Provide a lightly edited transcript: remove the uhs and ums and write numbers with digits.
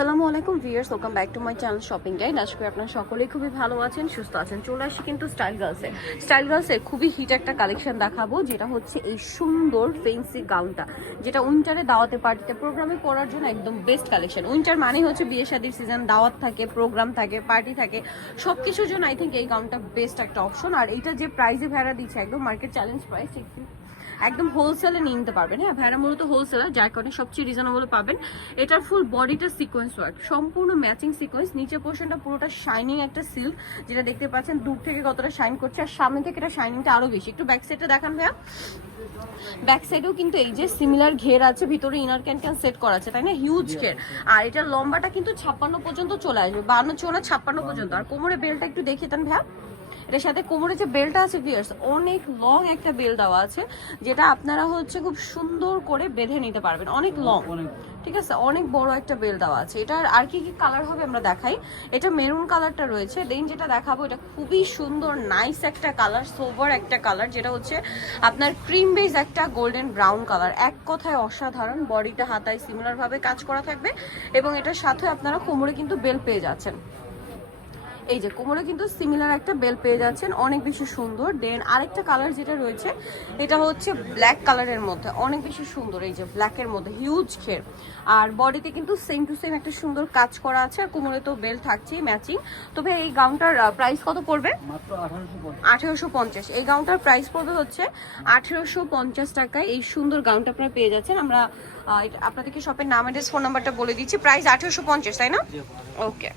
আসসালামু আলাইকুম viewers, welcome back to my channel shopping guide. আশা করি আপনারা সকলেই খুবই ভালো আছেন, সুস্থ আছেন। চলে আসি কিন্তু স্টাইল গার্লসে খুবই হিট একটা কালেকশন দেখাবো, যেটা হচ্ছে এই সুন্দর ফেন্সি গাউনটা, যেটা উইন্টারে দাওয়াতে পার্টিতে প্রোগ্রামে পরার জন্য একদম বেস্ট কালেকশন। উইন্টার মানে হচ্ছে বিয়ে শাদীর সিজন, দাওয়াত থাকে, প্রোগ্রাম থাকে, পার্টি থাকে, সব কিছুর জন্য আই থিঙ্ক এই গাউনটা বেস্ট একটা অপশন। আর এইটা যে প্রাইসে ভেড়া দিচ্ছে একদম মার্কেট চ্যালেঞ্জ প্রাইস, একদম হোলসেলে নিয়ে নিতে পারবেন। হ্যাঁ, ভেড়া মূলত হোলসেলার, যার কারণে সবচেয়ে রিজনেবল পাবেন। এটার ফুল বডিটা সিকোয়েন্স ওয়ার্ক, সম্পূর্ণ ম্যাচিং সিকোয়েন্স। নিচের পোর্শনটা পুরোটা শাইনিং একটা সিল্ক, যেটা দেখতে পাচ্ছেন দূর থেকে কতটা শাইন করছে, আর সামনে থেকে এটা শাইনিংটা আরো বেশি। একটু ব্যাক সাইডটা দেখান ভাইয়া। ব্যাক সাইডেও কিন্তু এই যে সিমিলার ঘের আছে, ভিতরে ইনার ক্যান সেট করা আছে, তাই না? হিউজ ঘের। আর এটার লম্বাটা কিন্তু 56 পর্যন্ত চলে আসবে, 52 54 56 পর্যন্ত। আর কোমরে বেলটা একটু দেখিয়ে দেন ভাইয়া। এটার সাথে কোমরে যে বেলটা আছে ভিউয়ার্স, অনেক লং একটা বেল দেওয়া আছে, যেটা আপনারা হচ্ছে খুব সুন্দর করে বেঁধে নিতে পারবেন। অনেক লং, ঠিক আছে, অনেক বড় একটা বেল দেওয়া আছে। এটার আর কি কি কালার হবে আমরা দেখাই। এটা মেরুন কালারটা রয়েছে, দেন যেটা দেখাবো এটা খুবই সুন্দর নাইস একটা কালার, সোভার একটা কালার, যেটা হচ্ছে আপনার ক্রিম বেজ একটা গোল্ডেন ব্রাউন কালার। এক কথায় অসাধারণ। বডিটা হাতায় সিমিলার ভাবে কাজ করা থাকবে, এবং এটার সাথে আপনারা কোমরে কিন্তু বেল পেয়ে যাচ্ছেন। এই যে কোমরে কিন্তু সিমিলার একটা বেল পেয়ে যাচ্ছেন, অনেক বেশি সুন্দর। দেন আরেকটা কালার যেটা রয়েছে, এটা হচ্ছে ব্ল্যাক কালারের মধ্যে, অনেক বেশি সুন্দর। এই যে ব্ল্যাকের মধ্যে হিউজ ঘের, আর বডিতে কিন্তু সেম টু সেম একটা সুন্দর কাজ করা আছে, আর কোমরে তো বেল থাকছেই ম্যাচিং। তবে এই গাউনটার প্রাইস কত পড়বে? মাত্র 1850। এই গাউনটার প্রাইস পড়বে হচ্ছে 1850 টাকায়। এই সুন্দর গাউনটা আপনারা পেয়ে যাচ্ছেন। আমরা আপনাদেরকে শপের নাম, অ্যাড্রেস, ফোন নাম্বারটা বলে দিচ্ছি। প্রাইস 1850, তাই না? ওকে।